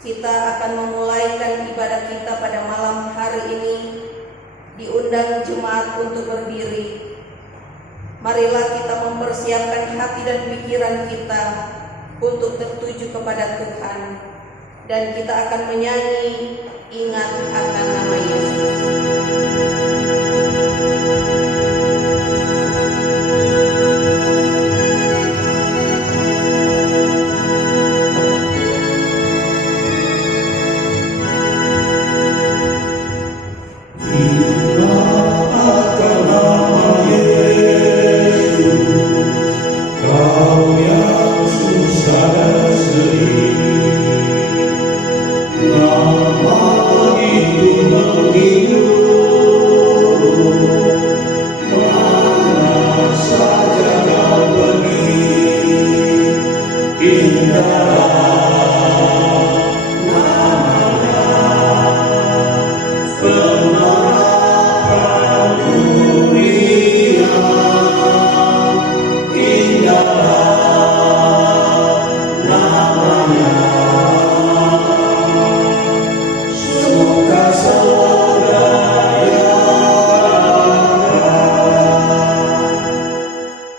Kita akan memulaikan ibadah kita pada malam hari ini. Diundang jemaat untuk berdiri. Marilah kita mempersiapkan hati dan pikiran kita untuk tertuju kepada Tuhan. Dan kita akan menyanyi ingat akan nama Yesus.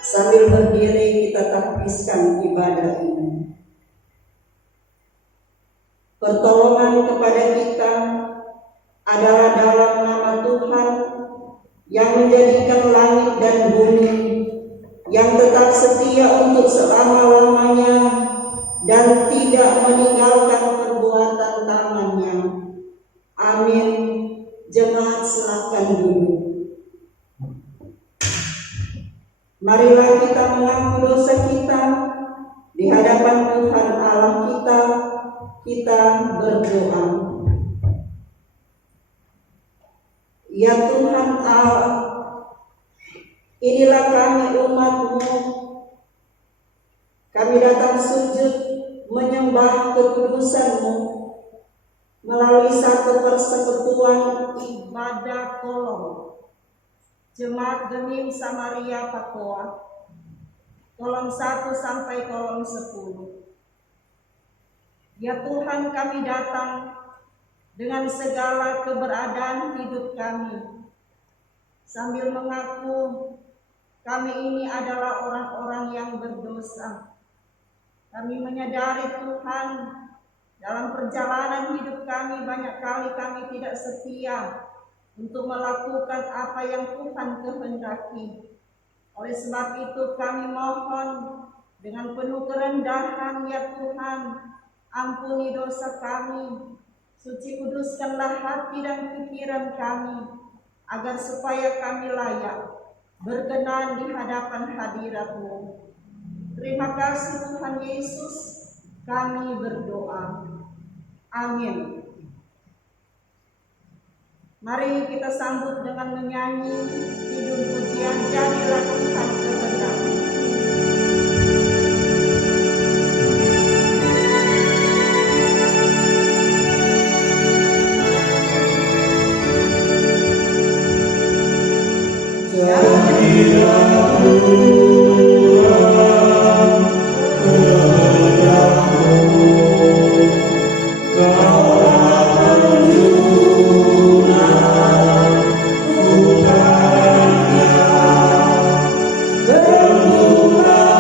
Sambil berdiri kita tahbiskan ibadah ini. Pertolongan kepada kita adalah dalam nama Tuhan yang menjadikan langit dan bumi, yang tetap setia untuk selama-lamanya dan tidak meninggalkan perbuatan tangannya. Amin. Jemaat silakan duduk. Marilah kita mengaku dosa kita di hadapan Tuhan Allah kita. Kita berdoa. Ya Tuhan Allah, inilah kami umat-Mu. Kami datang sujud menyembah kekudusan-Mu melalui satu persekutuan ibadah kolom Jemaat Gemim Samaria Papua, kolom 1 sampai kolom 10. Ya Tuhan, kami datang dengan segala keberadaan hidup kami, sambil mengaku kami ini adalah orang-orang yang berdosa. Kami menyadari Tuhan, dalam perjalanan hidup kami banyak kali kami tidak setia untuk melakukan apa yang Tuhan kehendaki. Oleh sebab itu kami mohon dengan penuh kerendahan, ya Tuhan, ampuni dosa kami, suci kuduskanlah hati dan pikiran kami, agar supaya kami layak berkenan di hadapan hadirat-Mu. Terima kasih Tuhan Yesus, kami berdoa. Amin. Mari kita sambut dengan menyanyi judul pujian Jadilah Tuhan kehendak-Mu. Jadilah Tuhan kehendak-Mu, Kaulah tunjunan Tuhannya, bentuklah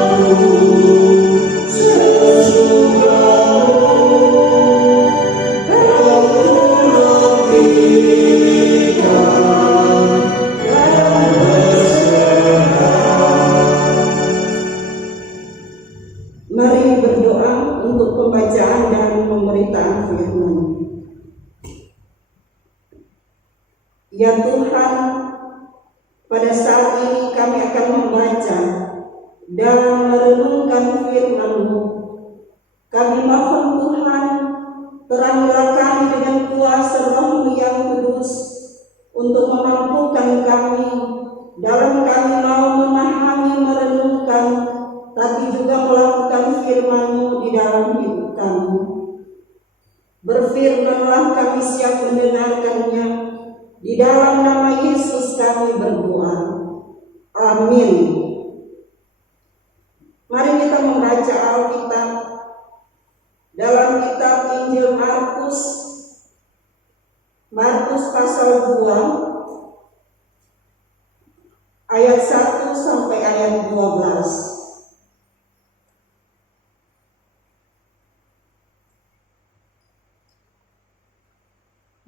aku sesukamu, Kau lebihkan dan berserah. Mari berdoa untuk pembacaan dan pemberitaan firman. Ya Tuhan, pada saat ini kami akan membaca dan merenungkan firman-Mu. Kami mohon Tuhan, terangilah kami dengan kuasa Roh-Mu yang kudus untuk memampukan kami dalam kami mau memahami, merenungkan, tapi juga melakukan firman-Mu di dalam hidup kami. Berfirmanlah, kami siap mendengarkannya. Di dalam nama Yesus kami berdoa. Amin. Mari kita membaca Alkitab Markus pasal 2 ayat 1 sampai ayat 12.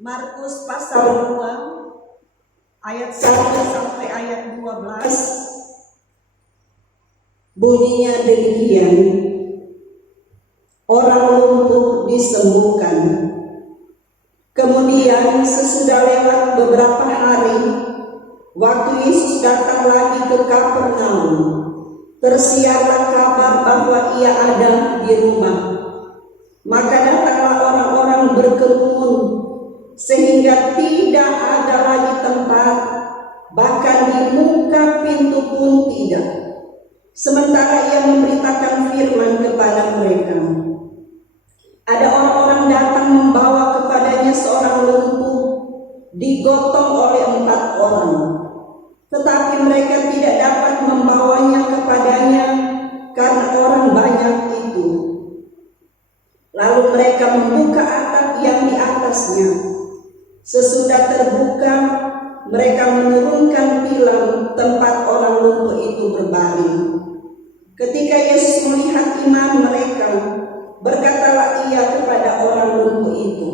Markus pasal 2 ayat 1 sampai ayat 12 bunyinya demikian. Orang lumpuh disembuhkan. Kemudian sesudah lewat beberapa hari, waktu Yesus datang lagi ke Kapernaum, tersiarlah kabar bahwa ia ada di rumah. Maka datanglah orang-orang berkerumun, sehingga tidak ada lagi tempat, bahkan di muka pintu pun tidak. Sementara ia memberitakan firman kepada mereka, ada orang-orang datang membawa kepadanya seorang lumpuh, digotong oleh 4 orang. Tetapi mereka tidak dapat membawanya kepadanya karena orang banyak itu. Lalu mereka membuka atap yang di atasnya. Sesudah terbuka, mereka menurunkan tilam tempat orang lumpuh itu berbaring. Ketika Yesus melihat iman mereka, berkatalah ia kepada orang lumpuh itu,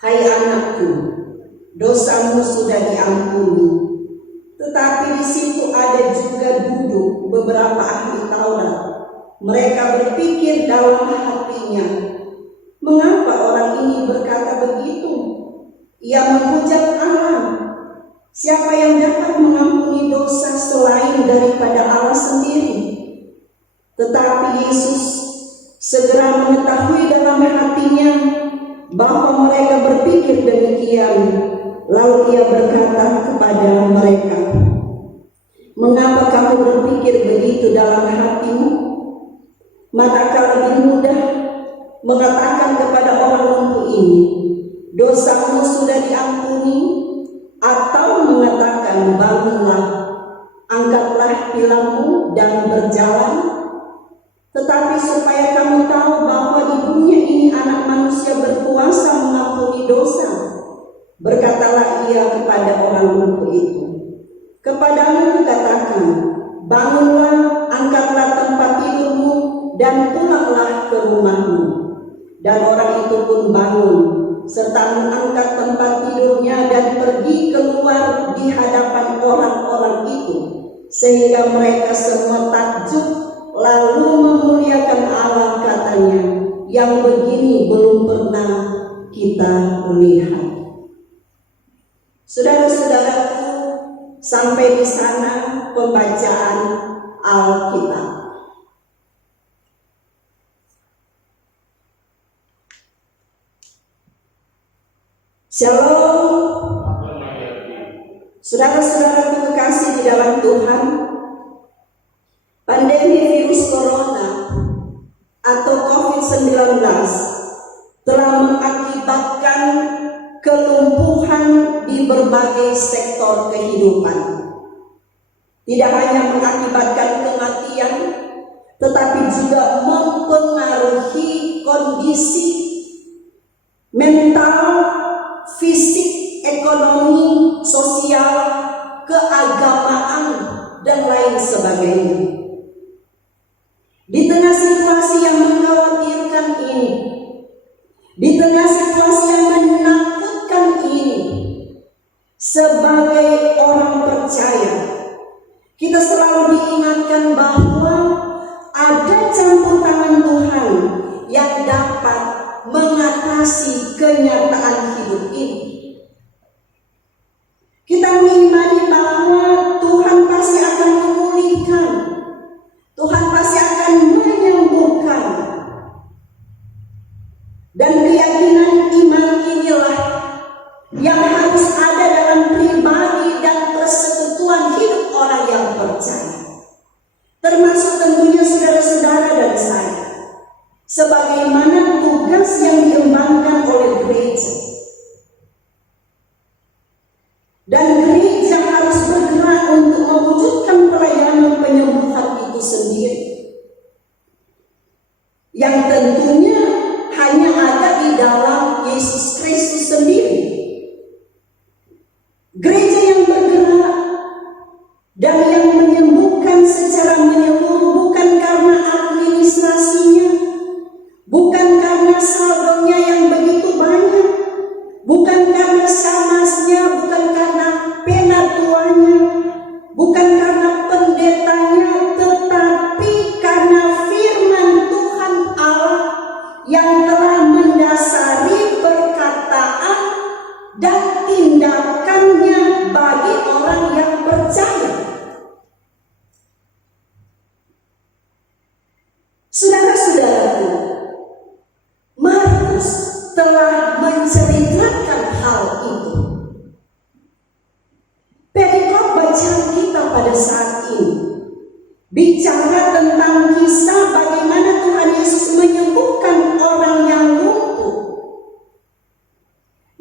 "Hai anakku, dosamu sudah diampuni." Tetapi di situ ada juga duduk beberapa ahli Taurat. Mereka berpikir dalam hatinya, mengapa orang ini berkata begitu? Ia menghujat Allah. Siapa yang dapat mengampuni dosa selain daripada Allah sendiri? Tetapi Yesus segera mengetahui dalam hatinya bahwa mereka berpikir demikian. Lalu ia berkata kepada mereka, "Mengapa kamu berpikir begitu dalam hatimu? Manakah lebih mudah mengatakan kepada orang lumpuh ini, dosamu sudah diampuni, atau mengatakan, bangunlah, angkatlah tilammu dan berjalan? Tetapi supaya kamu tahu bahwa di dunia ini anak manusia berkuasa mengampuni dosa, berkatalah ia kepada orang lumpuh itu, kepadamu kukatakan, bangunlah, angkatlah tempat tidurmu, dan pulanglah ke rumahmu." Dan orang itu pun bangun, serta mengangkat tempat tidurnya dan pergi keluar di hadapan orang-orang itu, sehingga mereka semua takjub, lalu memuliakan Allah, katanya, "Yang begini belum pernah kita lihat." Saudara-saudaraku, sampai di sana pembacaan Alkitab. Shalom. Saudara-saudaraku kekasih di dalam Tuhan, pandemi virus corona atau COVID-19 telah mengakibatkan kelumpuhan di berbagai sektor kehidupan. Tidak hanya mengakibatkan kematian, tetapi juga mempengaruhi kondisi mental, fisik, ekonomi, sosial, keagamaan, dan lain sebagainya. Di tengah situasi yang mengkhawatirkan ini, di tengah situasi yang menakutkan ini, sebagai orang percaya, kita selalu diingatkan bahwa ada campur tangan Tuhan yang dapat mengatasi kenyataan hidup ini. Kita mengimani bahwa Tuhan pasti akan memulihkan, Tuhan pasti akan menyembuhkan. Dan keyakinan iman inilah yang harus ada dalam pribadi dan persekutuan hidup orang yang percaya, termasuk tentunya saudara-saudara dan saya, sebagaimana tugas yang diembankan oleh gereja.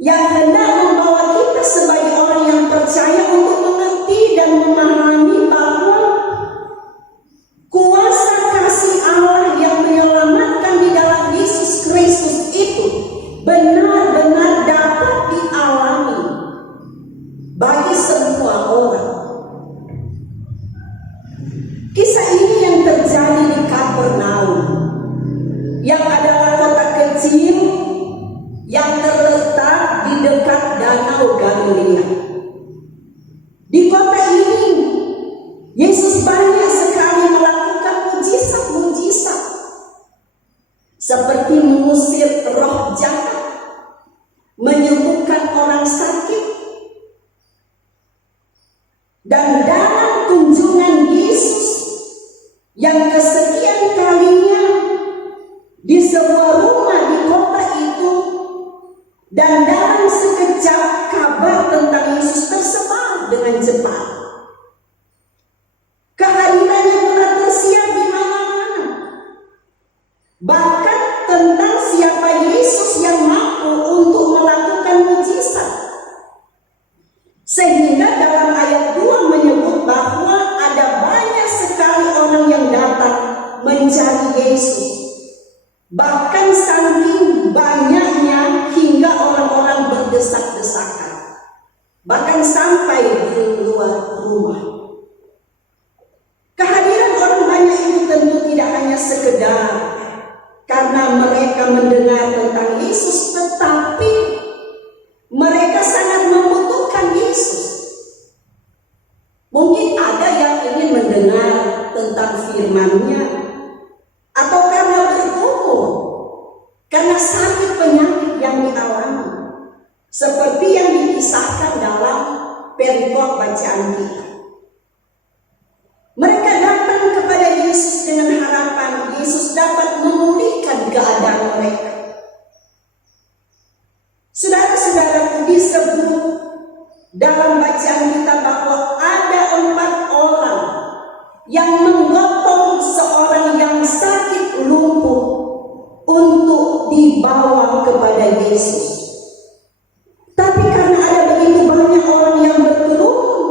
yang hendak membawa kita sebagai orang yang percaya untuk mengerti dan memahami bahwa kuasa kasih Allah yang menyelamatkan di dalam Yesus Kristus itu benar-benar dapat dialami bagi semua orang. Kisah ini yang terjadi di Kapernaum, yang adalah kota kecil yang terletak di dekat Danau Galilea. Di kota ini, Yesus banyak sekali melakukan mujizat-mujizat, seperti mengusir roh jahat, menyembuhkan orang sakit, dan dalam kunjungan Yesus yang kesekian kalinya di sebuah rumah di kota itu, dan dalam sekejap kabar tentang Yesus tersebar dengan cepat. Kehadirannya telah tersiar di mana-mana. Bahkan tentang siapa Yesus yang mampu untuk melakukan mujizat. Sehingga dalam ayat 2 menyebut bahwa ada banyak sekali orang yang datang mencari Yesus. Bahkan saking banyaknya hingga orang-orang berdesak-desakan, bahkan sampai di luar rumah. Kehadiran orang banyak itu tentu tidak hanya sekedar karena mereka mendengar tentang Yesus, tetapi mereka sangat membutuhkan Yesus. Mungkin ada yang ingin mendengar tentang firman-Nya, atau karena bergumul, karena sakit penyakit yang dialami, seperti yang dikisahkan dalam perikop bacaan kita. Mereka datang kepada Yesus dengan harapan Yesus dapat memulihkan keadaan mereka. Saudara-saudaraku, disebut dalam bacaan kita bahwa ada 4 orang yang menggotong seorang yang sakit lumpuh untuk dibawa kepada Yesus. Tapi karena ada begitu banyak orang yang berkerumun,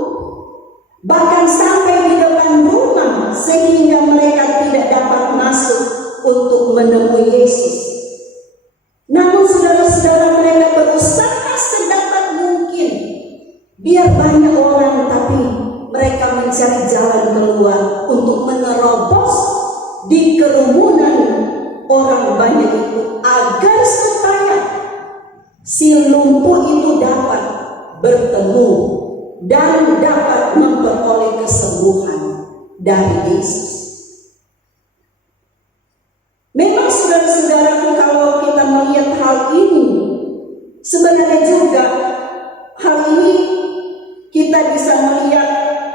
bahkan sampai di depan rumah, sehingga mereka tidak dapat masuk untuk menemui Yesus. Namun saudara-saudara, mereka berusaha sedapat mungkin, biar banyak orang, tapi mereka mencari jalan keluar untuk menerobos di kerumunan orang banyak itu, agar supaya si lumpuh itu dapat bertemu dan dapat memperoleh kesembuhan dari Yesus. Memang saudara-saudaraku, kalau kita melihat hal ini, sebenarnya juga hal ini kita bisa melihat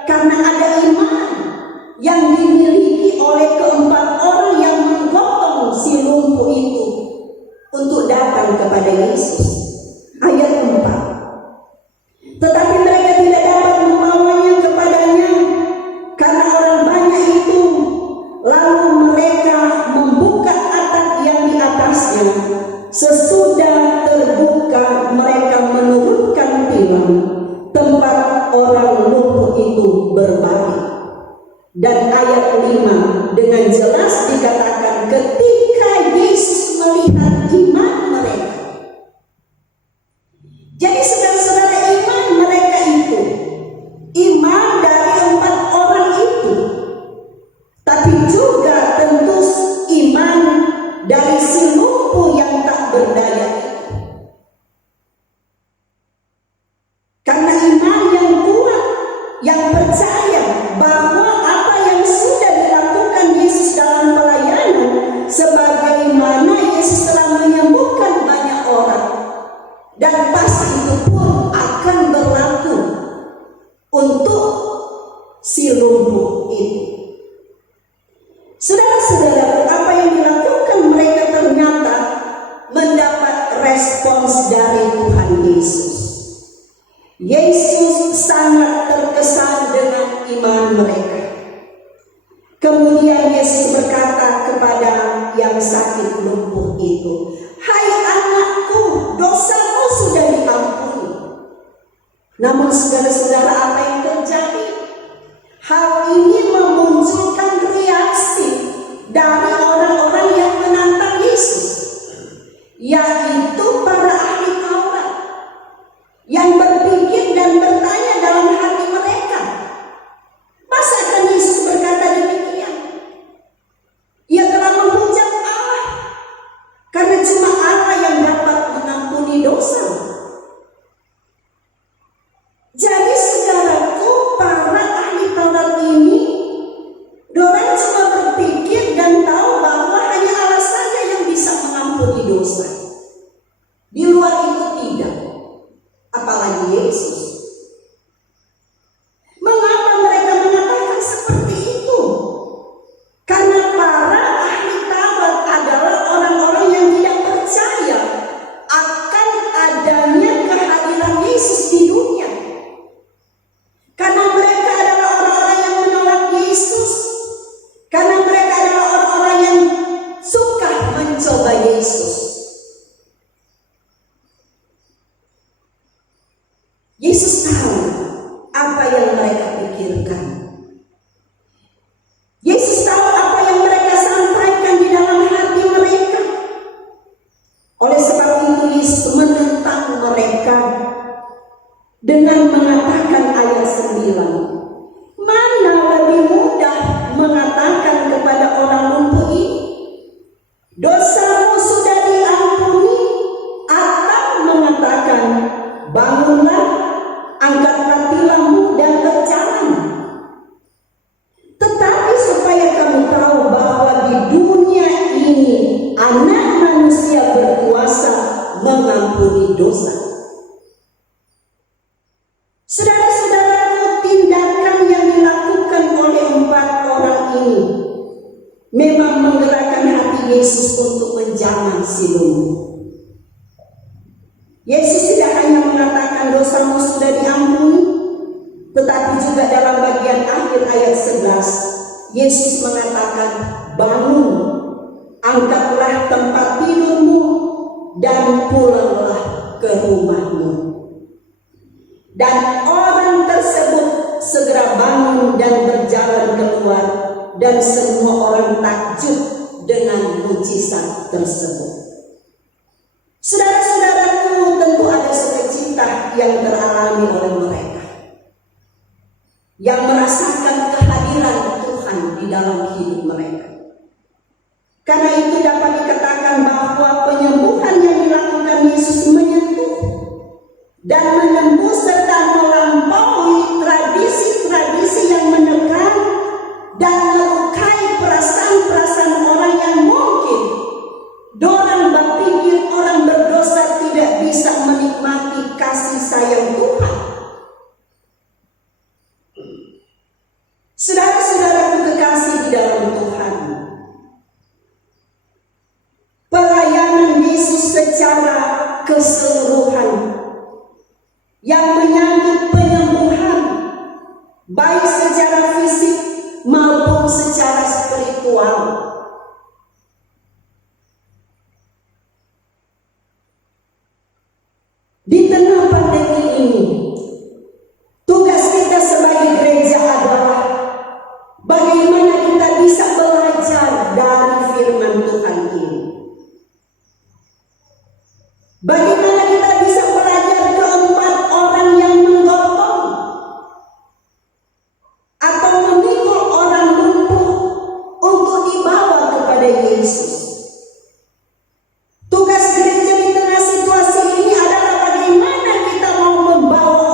karena ada iman yang dimiliki oleh keempat orang yang menggotong si lumpuh itu untuk datang kepada Yesus. Ayat 4. Tetapi mereka tidak dapat membawanya kepadanya karena orang banyak itu. Lalu mereka membuka atap yang di atasnya. Sesudah terbuka, mereka menurunkan tilam tempat orang lumpuh itu berbaring. Dan ayat 5 dengan jelas dikatakan ketika Yesus melihat iman mereka. Jadi saudara-saudara, iman mereka itu, iman dari 4 orang itu, tapi juga tentu iman dari si lumpuh yang tak berdaya itu. Karena iman yang kuat, yang percaya bahwa apa yang sudah dilakukan Yesus dalam pelayanan, sebagaimana Yesus telah menyembuhkan banyak orang, dan pasti itu pun akan berlaku untuk si lumpuh itu. Saudara-saudara, apa yang dilakukan mereka ternyata mendapat respons dari Tuhan Yesus. Yesus sangat terkesan dengan iman mereka. Kemudian Yesus berkata kepada yang sakit lumpuh itu, "Hai anakku, dosamu sudah diampuni." Namun saudara-saudara, apa yang terjadi? Hal ini memunculkan reaksi dari orang-orang yang menantang Yesus, yaitu para ahli Taurat yang berpikir dan bertanya dalam hati mereka, masakan Yesus berkata demikian? Ia telah menghujat Allah, karena cuma Allah yang dapat mengampuni dosa. Jadi saudaraku, para ahli Taurat ini, dorang cuma berpikir dan tahu bahwa hanya Allah saja yang bisa mengampuni dosa. Di luar itu tidak, apalagi Yesus. Mengapa mereka mengatakan seperti itu? Karena para ahli Taurat adalah orang-orang yang tidak percaya akan adanya kehadiran Yesus di dunia. Karena mereka adalah orang-orang yang menolak Yesus. Karena mereka adalah orang-orang yang suka mencoba Yesus. Yesus tahu apa yang mereka pikirkan. Yesus tahu apa yang mereka sampaikan di dalam hati mereka. Oleh sebab itu Yesus menentang mereka dengan mengatakan ayat 9, mana lebih mudah mengatakan kepada orang lumpuh ini, dosamu sudah diampuni, atau mengatakan, bangunlah, angkatlah tilangmu dan berjalan. Tetapi supaya kamu tahu bahwa di dunia ini Anak Manusia berkuasa mengampuni dosa. Saudara-saudaraku, tindakan yang dilakukan oleh 4 orang ini memang menggerakkan hati Yesus untuk menjaman si lumpuh. Yesus tidak hanya mengatakan dosamu sudah diampuni, tetapi juga dalam bagian akhir ayat 11, Yesus mengatakan, bangun, angkatlah tempat tidurmu, dan pulanglah ke rumahmu. Dan orang tersebut segera bangun dan berjalan keluar, dan semua orang takjub dengan mujizat tersebut. Saudara-saudaraku, tentu ada sukacita yang teralami oleh mereka, yang merasakan kehadiran Tuhan di dalam hidup mereka. Karena itu dapat dikatakan bahwa penyembuhan yang dilakukan Yesus menyentuh dan menembus serta melampaui tradisi-tradisi yang menekan dan melukai perasaan-perasaan orang yang mungkin dorang berpikir orang berdosa tidak bisa menikmati kasih sayang Tuhan. Saudara-saudaraku kekasih di dalam Tuhan, pelayanan Yesus secara keseluruhan yang menyangkut penyembuhan, baik secara fisik maupun secara spiritual, di tengah pandemi ini, tugas kita sebagai gereja adalah bagaimana kita bisa belajar dari firman Tuhan ini. Bagaimana kita bisa belajar keempat orang yang menggotong atau memikul orang lumpuh untuk dibawa kepada Yesus. Tugas gereja di tengah situasi ini adalah bagaimana kita mau membawa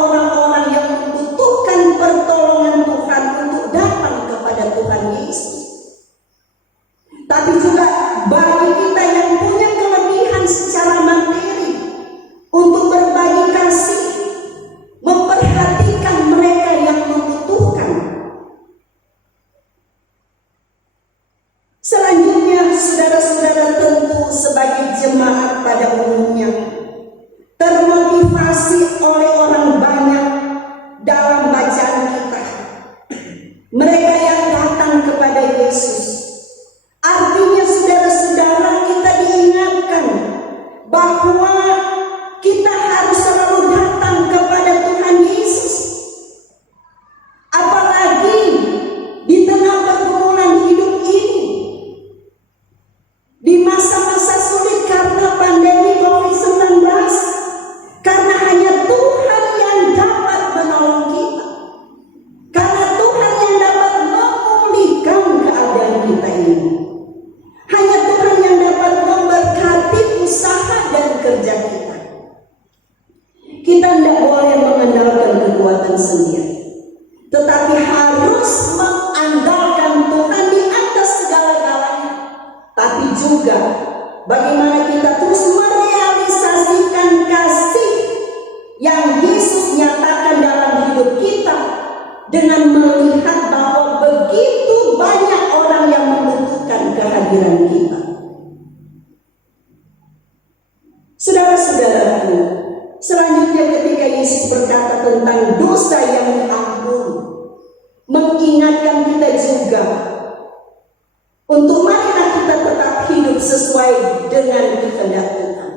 Kita tidak boleh mengandalkan kekuatan sendiri, tetapi harus mengandalkan Tuhan di atas segala-galanya. Tapi juga bagaimana kita terus merealisasikan kasih yang Yesus nyatakan dalam hidup kita dengan melihat bahwa begitu banyak orang yang membutuhkan kehadiran kita. Saudara-saudaraku, selanjutnya ketika Yesus berkata tentang dosa yang diampuni, mengingatkan kita juga untuk marilah kita tetap hidup sesuai dengan kehendak Tuhan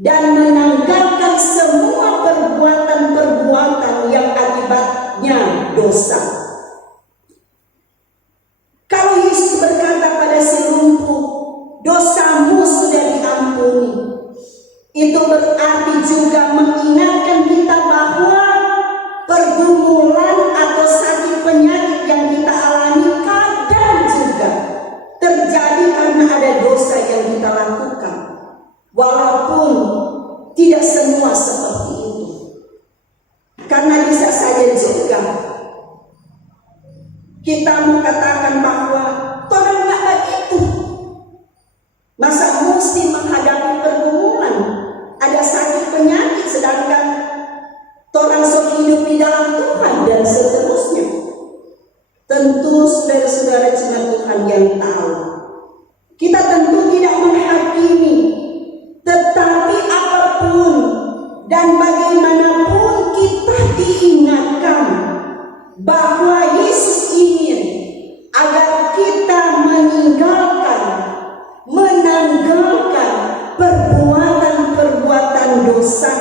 dan menanggalkan semua perbuatan-perbuatan yang akibatnya dosa. Kalau Yesus berkata pada si lumpuh, dosamu sudah diampuni, itu berarti juga mengingatkan kita bahwa pergumulan atau sakit penyakit yang kita alami kadang juga terjadi karena ada dosa yang kita lakukan, walaupun tidak semua seperti itu. Karena bisa saja juga kita mengatakan bahwa Tuhan nggak begitu, masa mesti menghadapi pergumulan, ada sakit penyakit, sedangkan orang sok hidup di dalam Tuhan dan seterusnya. Tentu saudara-saudara cuma Tuhan yang tahu. Kita tentu tidak menghakimi, tetapi apapun dan bagaimanapun kita diingatkan bahwa Yesus ingin agar kita menanggalkan perbuatan-perbuatan dosa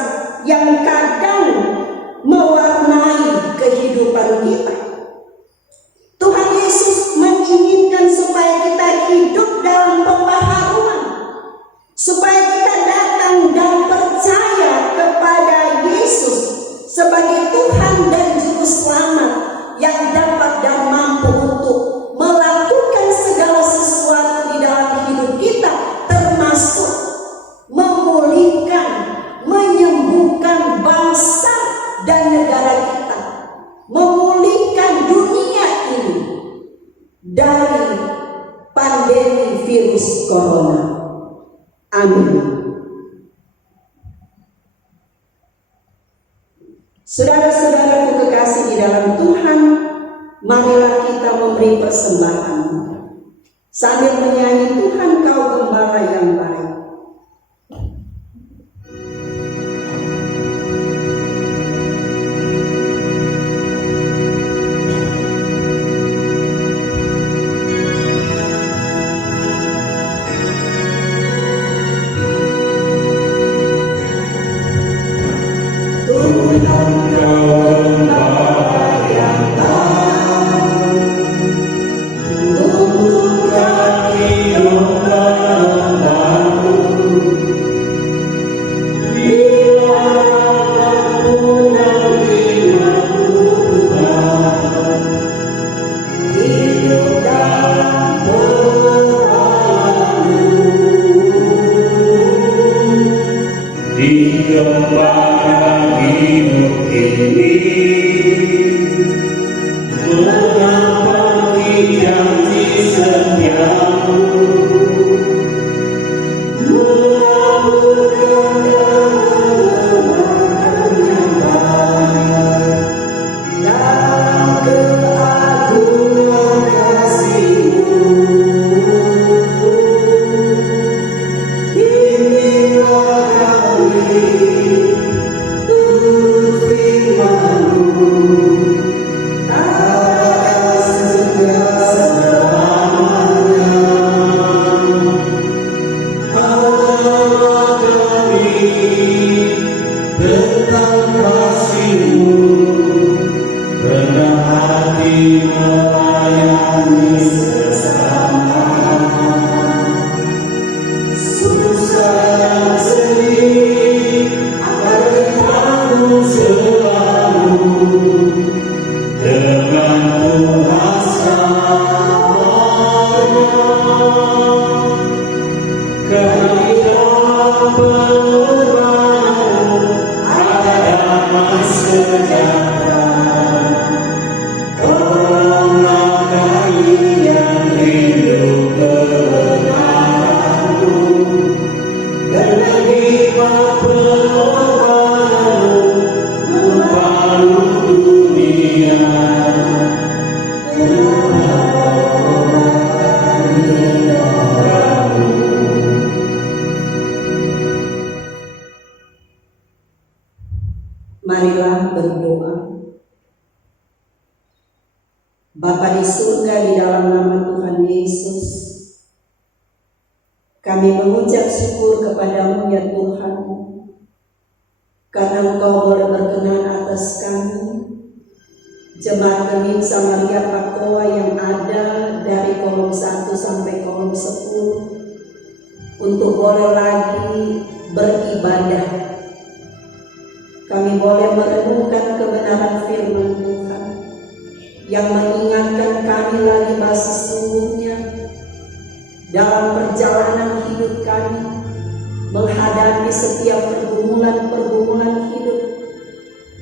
yang kadang mewarnai kehidupan kita. Tuhan Yesus menginginkan supaya kita hidup dalam pembaharuan, supaya kita datang dan percaya kepada Yesus sebagai Tuhan dan Juru Selamat yang dapat dan mampu untuk melakukan segala sesuatu di dalam hidup kita, termasuk memulihkan, menyembuhkan bangsa dan negara kita, memulihkan dunia ini dari pandemi virus corona. Amin. Saudara-saudaraku kekasih di dalam Tuhan, marilah kita memberi persembahan sambil menyanyi Tuhan Kau Gembala yang baik. Kehidupan ada Marilah berdoa. Bapa di surga, di dalam nama Tuhan Yesus, kami mengucap syukur kepadamu ya Tuhan, karena Engkau boleh berkenan atas kami, Jemaat Gemim Samaria Pakoa yang ada dari kolom 1 sampai kolom 10, untuk boleh lagi beribadah. Kami boleh merenungkan kebenaran firman Tuhan yang mengingatkan kami lagi bahwa sesungguhnya dalam perjalanan hidup kami menghadapi setiap pergumulan-pergumulan hidup,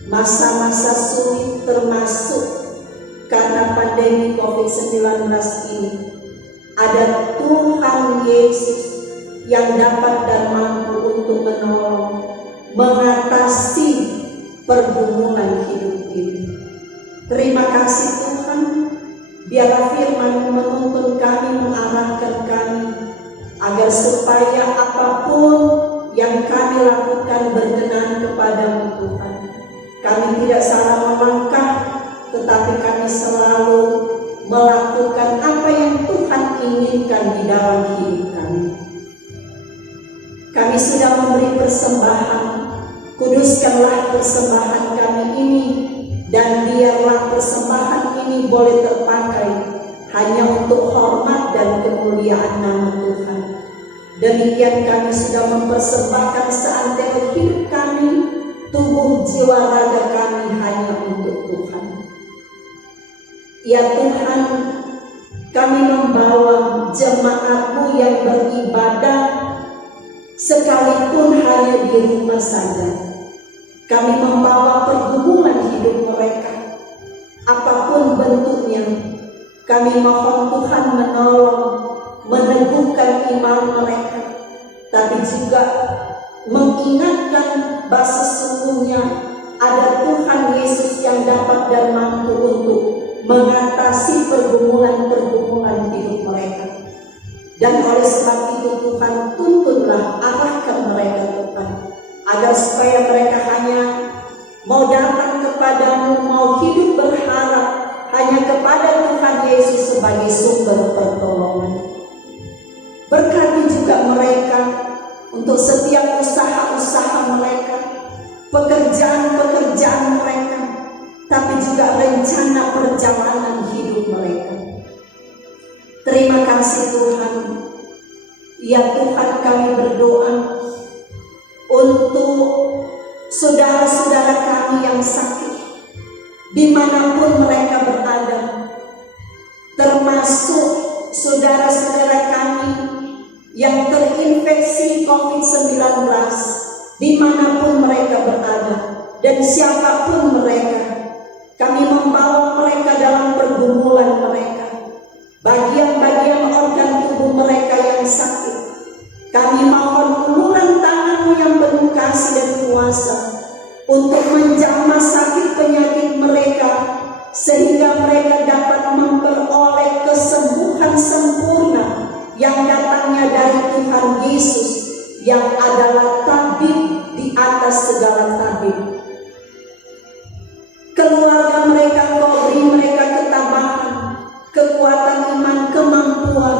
masa-masa sulit termasuk karena pandemi COVID-19 ini, ada Tuhan Yesus yang dapat dan mampu untuk menolong, mengatasi pergumulan hidup ini. Terima kasih Tuhan, biarlah firman-Mu menuntun kami, mengarahkan kami, agar supaya apapun yang kami lakukan berkenan kepada-Mu Tuhan. Kami tidak salah melangkah, tetapi kami selalu melakukan apa yang Tuhan inginkan di dalam hidup kami. Kami sudah memberi persembahan, kuduskanlah persembahan kami ini, dan biarlah persembahan ini boleh terpakai hanya untuk hormat dan kemuliaan nama Tuhan. Demikian kami sudah mempersembahkan seantero hidup kami, tubuh jiwa raga kami hanya untuk Tuhan. Ya Tuhan, kami membawa jemaat-Mu yang beribadah sekalipun hanya di rumah saja. Kami membawa pergumulan hidup mereka, apapun bentuknya. Kami mohon Tuhan menolong, meneguhkan iman mereka, tapi juga mengingatkan bahwa sesungguhnya ada Tuhan Yesus yang dapat dan mampu untuk mengatasi pergumulan-pergumulan hidup mereka. Dan oleh sebab itu Tuhan, tuntunlah, arahkan mereka Tuhan, agar supaya mereka hanya mau datang kepadamu, mau hidup berharap hanya kepada Tuhan Yesus sebagai sumber pertolongan. Berkati juga mereka untuk setiap usaha-usaha mereka, pekerjaan-pekerjaan mereka, tapi juga rencana perjalanan hidup mereka. Terima kasih Tuhan. Ya Tuhan, kami berdoa untuk saudara-saudara kami yang sakit, dimanapun mereka berada, termasuk saudara-saudara kami yang terinfeksi COVID-19, dimanapun mereka berada, dan siapapun mereka. Kami membawa mereka dalam pergumulan mereka, bagian-bagian organ tubuh mereka yang sakit. Kami mohon uluran tangan-Mu yang penuh kasih dan kuasa untuk menjamah sakit penyakit mereka, sehingga mereka dapat memperoleh kesembuhan sempurna yang datangnya dari Tuhan Yesus, yang adalah tabib di atas segala tabib. Keluarga mereka Kau beri mereka ketabahan, kekuatan iman, kemampuan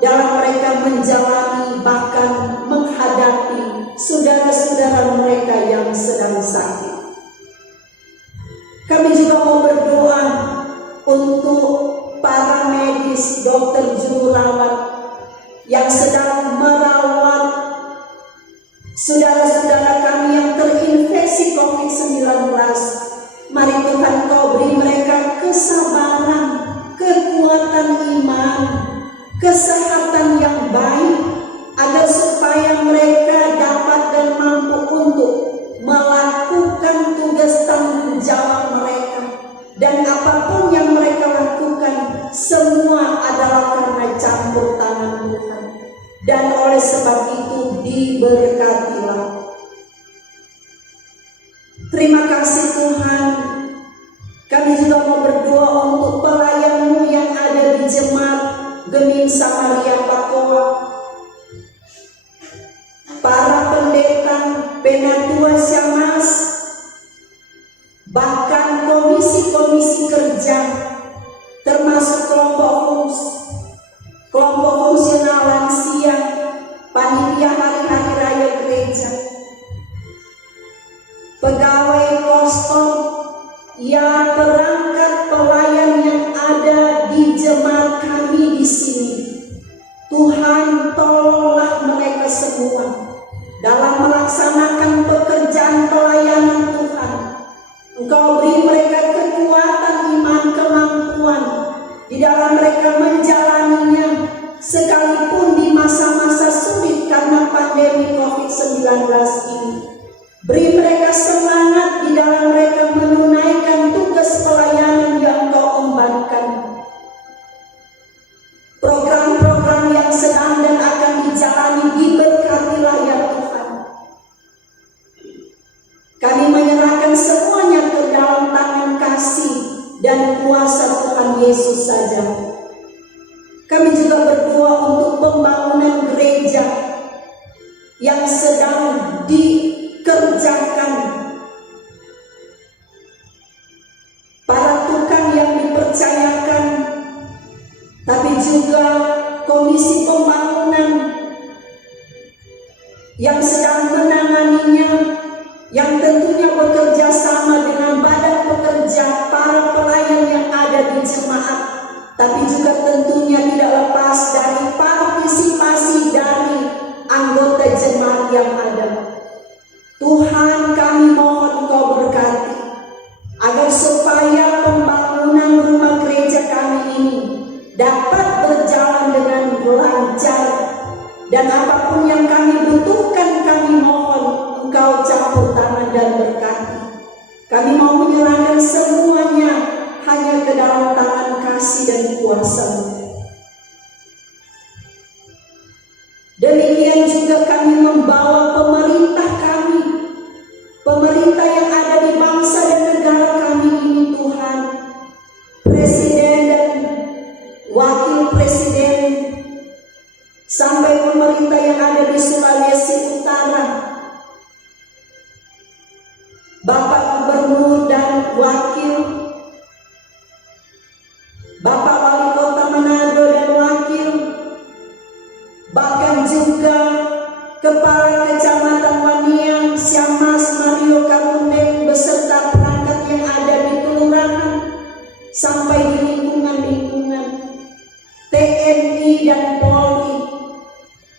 dalam mereka menjalani bahkan menghadapi saudara-saudara mereka yang sedang sakit. Kami juga mau berdoa untuk para medis, dokter jururawat yang sedang merawat saudara-saudara kami yang terinfeksi COVID-19. Mari Tuhan Kau beri mereka kesabaran, kekuatan iman, kesehatan yang baik, agar supaya mereka dapat dan mampu untuk melakukan tugas tanggung jawab mereka. Dan apapun yang mereka lakukan, semua adalah karena campur tangan Tuhan. Dan oleh sebab itu diberkatilah. Terima kasih Tuhan. Kami juga mau berdoa untuk pelayan-Mu yang ada di Jemaat Gemim Samaria Pakoa, para pendeta, penatua Syamas, komisi kerja, termasuk kelompok fungsional lansia, panitia hari-hari raya gereja, pegawai kostom, ya perangkat pelayan yang ada di jemaat kami di sini. Tuhan, tolonglah mereka semua dalam melaksanakan pekerjaan pelayanan Tuhan. Engkau beri mereka kekuatan iman, kemampuan di dalam mereka menjalaninya, sekalipun di masa-masa sulit karena pandemi COVID-19 ini. Beri mereka semangat di dalam mereka menunaikan tugas pelayanan yang Engkau embankan. Program-program yang sedang dan akan dijalani diberkatilah ya Tuhan. Kami menyerahkan semuanya ke dalam tangan kasih dan kuasa Tuhan Yesus saja. Kami juga berdoa untuk pembangunan gereja yang sedang dikerjakan. Para tukang yang dipercayakan, tapi juga komisi pembangunan yang sedang menanganinya, yang tentunya bekerja sama dengan badan pekerja, para pelayan yang ada di jemaat, tapi juga tentunya tidak lepas dari partisipasi dari anggota jemaat yang ada. Tuhan, kami mohon Engkau berkati agar supaya pembangunan rumah gereja kami ini dapat berjalan dengan lancar, dan apapun yang kami butuhkan, kami mohon Engkau campur tangan dan berkati. Kami mau menyerahkan semuanya hanya ke dalam tangan kasih dan kuasa-Mu. Demikian juga kami membawa pemerintah yang ada di bangsa dan negara kami ini, Tuhan, presiden dan wakil presiden, sampai pemerintah yang ada di Sulawesi Utara, Bapak Gubernur dan wakil, Bapak Wali Kota Manado dan wakil, bahkan juga Kepala Kecamatan Waniang, Siamas Mario Kapundeng beserta perangkat yang ada di kelurahan sampai di lingkungan-lingkungan, TNI dan Polri,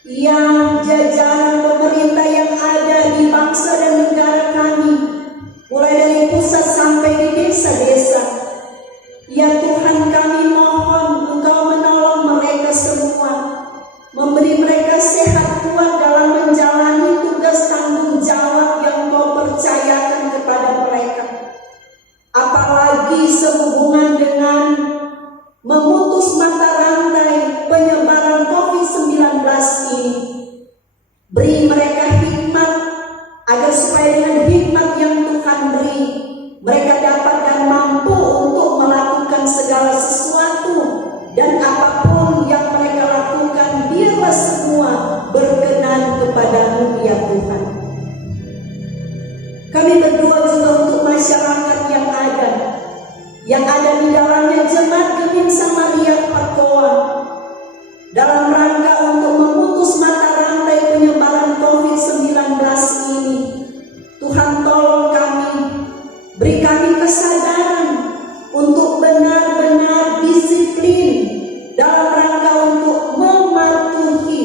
yang jajaran pemerintah yang ada di bangsa dan negara kami, mulai dari pusat sampai di desa-desa. Ya Tuhan, kami mohon Engkau menolong mereka semua, memberi mereka sehat kuat dalam menjalani tugas tanggung jawab yang Engkau percayakan kepada mereka. Apalagi sehubungan dengan memutus mata rantai penyebaran COVID-19 ini. Beri mereka hikmat agar supaya dengan hikmat yang Tuhan beri, mereka dapat dan mampu untuk melakukan segala sesuatu, dan apapun yang mereka lakukan, biarlah semua berkenan kepada-Mu ya Tuhan. Kami berdoa juga untuk masyarakat yang ada di dalamnya jemaat Gemim Samaria Pakoa, dalam rangka untuk memutus mata rantai penyebaran COVID-19 ini. Tuhan, tolong kami, beri kami kesadaran untuk benar-benar disiplin dalam rangka untuk mematuhi,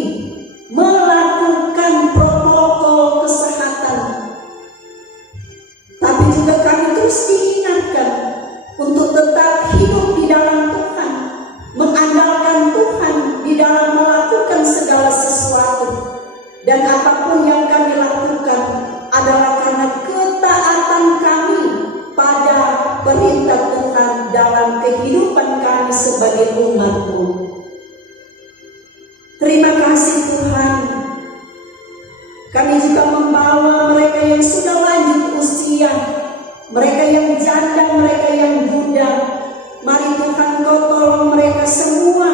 melakukan protokol kesehatan. Tapi juga kami terus diingatkan untuk tetap hidup di dalam Tuhan, mengandalkan Tuhan di dalam melakukan segala sesuatu. Dan apapun yang kami lakukan adalah karena ketaatan kami pada perintah Tuhan dalam kehidupan kami sebagai umat-Mu. Terima kasih Tuhan. Kami juga membawa mereka yang sudah lanjut usia, mereka yang janda, mereka yang duda. Mari Tuhan, Kau tolong mereka semua,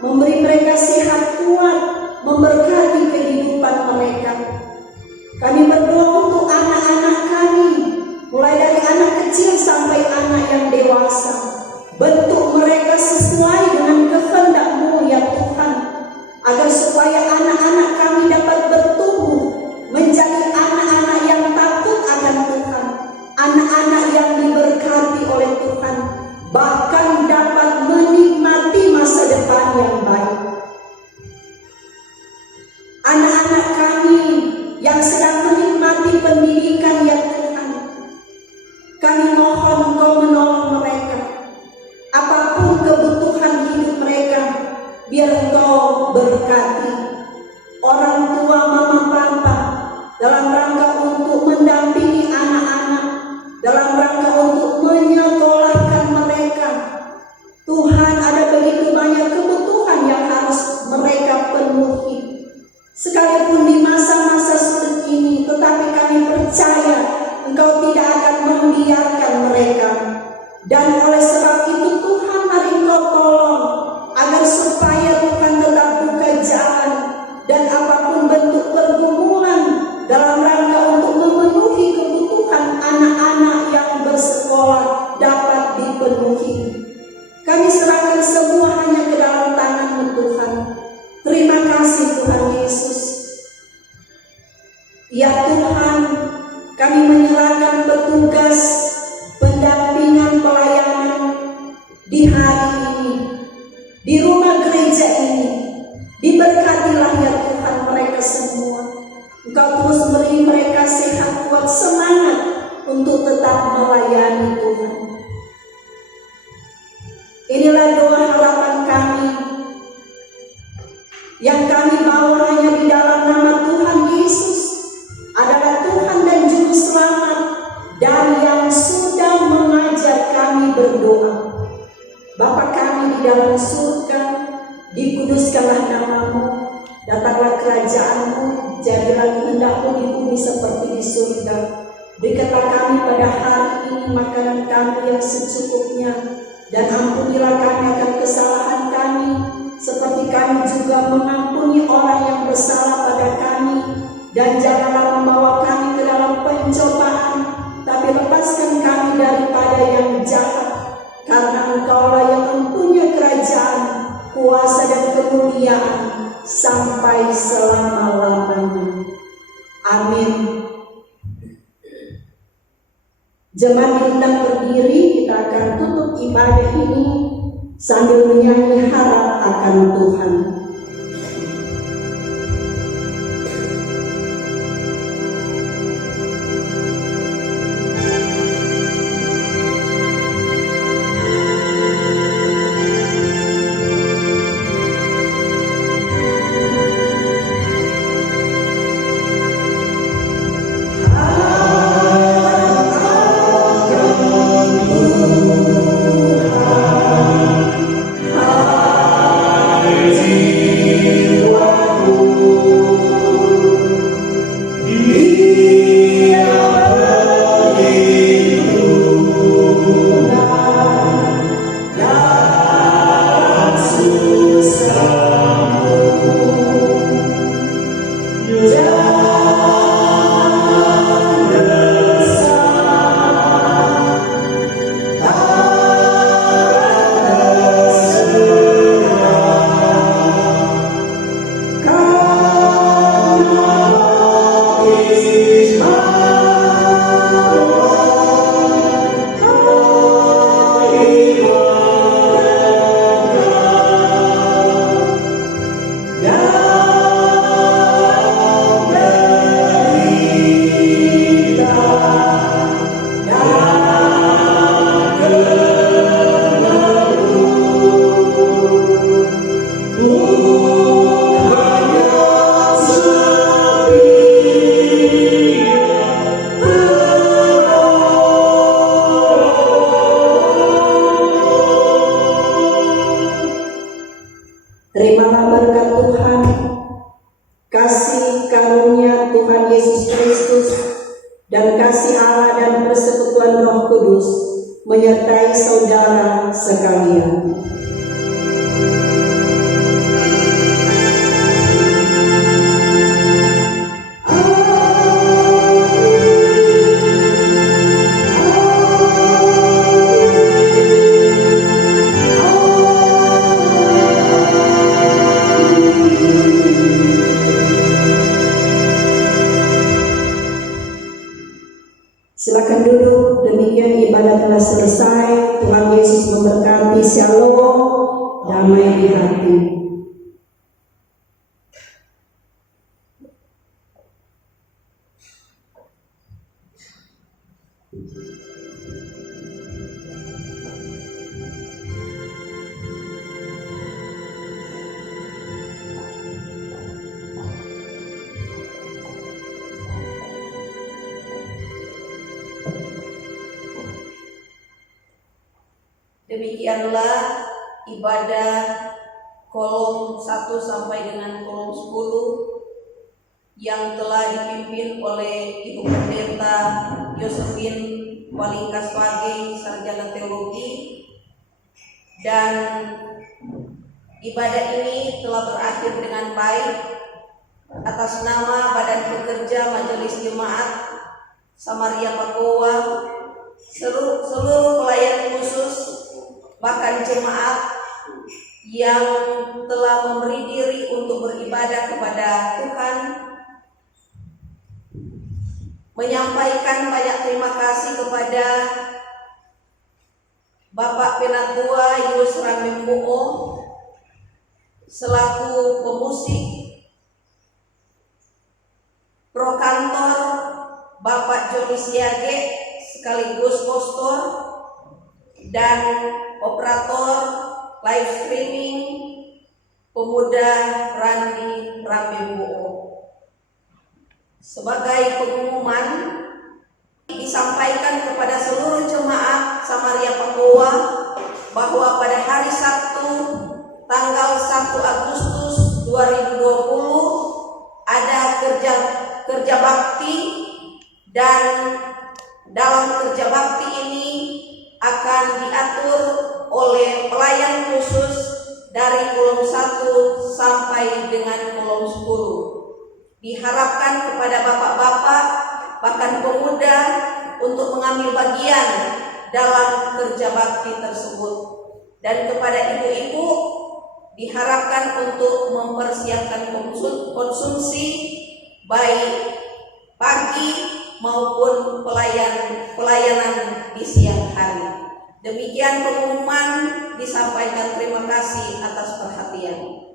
memberi mereka sehat kuat, memberkati kehidupan mereka. Kami berdoa untuk anak-anak kami, mulai dari anak kecil sampai anak yang dewasa. dewasa. Bentuk mereka sesuai dengan kehendak-Mu ya Tuhan, agar supaya anak-anak kami dapat bertumbuh menjadi anak-anak yang takut akan Tuhan, anak-anak yang diberkati oleh Tuhan, bahkan dapat menikmati masa depan yang baik. Anak-anak kami yang sedang menikmati pendidikan ya Tuhan, kami mohon Engkau menolong mereka. Apapun kebutuhan hidup mereka, biar Engkau berkati. Orang tua, mama, papa, dalam rangka untuk mendampingi anak-anak, dalam rangka untuk menyekolahkan mereka. Tuhan, ada begitu banyak kebutuhan yang harus mereka penuhi. Sekalipun di masa-masa sulit ini, tetapi kami percaya Engkau tidak akan membiarkan mereka. Dan oleh sebab itu Tuhan, mari Engkau tolong agar supaya Tuhan tetap buka jalan, dan apapun bentuk pergumulan dalam rangka untuk memenuhi kebutuhan anak-anak yang bersekolah dapat dipenuhi. Kami serahkan semua hanya ke dalam tangan-Mu Tuhan. Terima kasih Tuhan Yesus. Ya Tuhan, kami menyerahkan petugas pendampingan pelayanan di hari ini, di rumah gereja ini. Diberkatilah ya Tuhan mereka semua. Engkau terus beri mereka sehat, kuat, semangat untuk tetap melayani Tuhan. Inilah doa harapan kami yang kami bawa hanya di dalam nama Tuhan Yesus adalah Tuhan dan Juru Selamat, dan yang sudah mengajar kami berdoa. Bapa kami di dalam surga, dikuduskanlah nama-Mu, datanglah kerajaan-Mu, jadilah kehendak-Mu di bumi seperti di surga. Berikanlah kami pada hari ini makanan kami yang secukupnya, dan ampunilah kami akan kesalahan kami, seperti kami juga mengampuni orang yang bersalah pada kami. Dan janganlah membawa kami ke dalam pencobaan, tapi lepaskan kami daripada yang jahat. Karena Engkaulah yang mempunyai kerajaan, kuasa dan kemuliaan sampai selama-lamanya. Amin. Jemaat diundang berdiri, kita akan tutup ibadah ini sambil menyanyi harap akan Tuhan. Terimalah berkat Tuhan, kasih karunia Tuhan Yesus Kristus, dan kasih Allah dan persekutuan Roh Kudus menyertai saudara sekalian. Amin. Silakan duduk. Demikian ibadah telah selesai. Tuhan Yesus memberkati. Shalom. Damai di hati. Demikianlah ibadah kolom 1 sampai dengan kolom 10 yang telah dipimpin oleh Ibu Pendeta Yosefin Walingkas Wage, Sarjana Teologi, dan ibadah ini telah berakhir dengan baik. Atas nama Badan Pekerja Majelis Jemaat Samaria Pakowa, seluruh pelayan khusus, bahkan jemaat yang telah memberi diri untuk beribadah kepada Tuhan, menyampaikan banyak terima kasih kepada Bapak Penatua Yusra Membuo selaku pemusik, Prokantor Bapak Joni Siage sekaligus postor, dan operator live streaming Pemuda Randi Ramembuo. Sebagai pengumuman, disampaikan kepada seluruh jemaat Samaria Pakowa bahwa pada hari Sabtu tanggal 1 Agustus 2020 ada kerja bakti, dan dalam kerja bakti ini akan diatur oleh pelayan khusus dari kolom 1 sampai dengan kolom 10. Diharapkan kepada bapak-bapak bahkan pemuda untuk mengambil bagian dalam kerja bakti tersebut, dan kepada ibu-ibu diharapkan untuk mempersiapkan konsumsi baik pagi maupun pelayanan di siang hari. Demikian pengumuman disampaikan. Terima kasih atas perhatian.